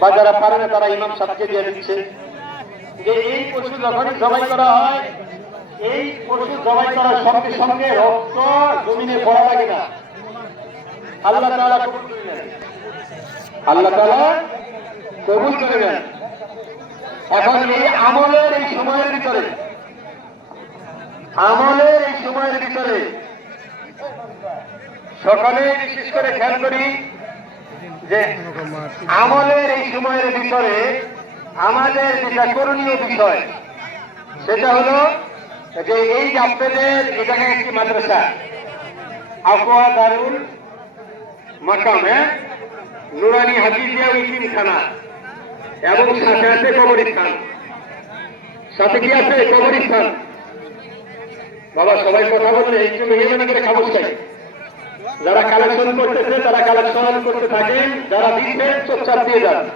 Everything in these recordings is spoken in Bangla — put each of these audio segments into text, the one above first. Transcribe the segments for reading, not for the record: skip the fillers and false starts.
বা যারা পারে না তারা ইমাম সাহেবকে দিয়ে দিচ্ছে যে এই পশু যখনই জবাই করা হয়, এই পশু জবাই করার সঙ্গে সঙ্গে রক্ত জমিনে পড়া লাগে না, আল্লাহ তাআলা কবুল করে নেন। আল্লাহ তাআলা কবুল করে নেন। এখন এই আমলের এই সময়ের ভিতরে, আমলের এই সময়ের ভিতরে সকলে বিশেষ করে খেয়াল করি যে আমলের এই সময়ের ভিতরে আমাদের যেটা করণীয় বিষয় সেটা হলো যে এই যে আপনাদের এখানে একটি মাদ্রাসা আকওয়া দারুল মাকাম, নুরানি হাফিজিয়া ইতিমখানা এবং সাথে আছে কবরস্থান, সাথে কি আছে কবরস্থান। বাবা সবাই কথা বললে একটু মেহরবানি করে খামোশ চাই। যারা কালেকশন করতেছে তারা কালেকশন করতে থাকেন, যারা দিচ্ছেন চুপচাপ দিয়ে যান।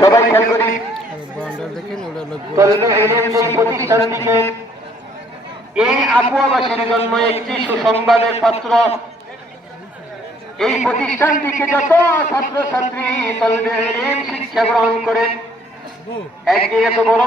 সবাই খেয়াল করি প্রতিষ্ঠানটিকে এই আকুয়াবাসীর জন্য একটি সুসংবাদের পাত্র। এই প্রতিষ্ঠানটিকে যত ছাত্রছাত্রী তলবে শিক্ষা গ্রহণ করে একদিকে এত বড়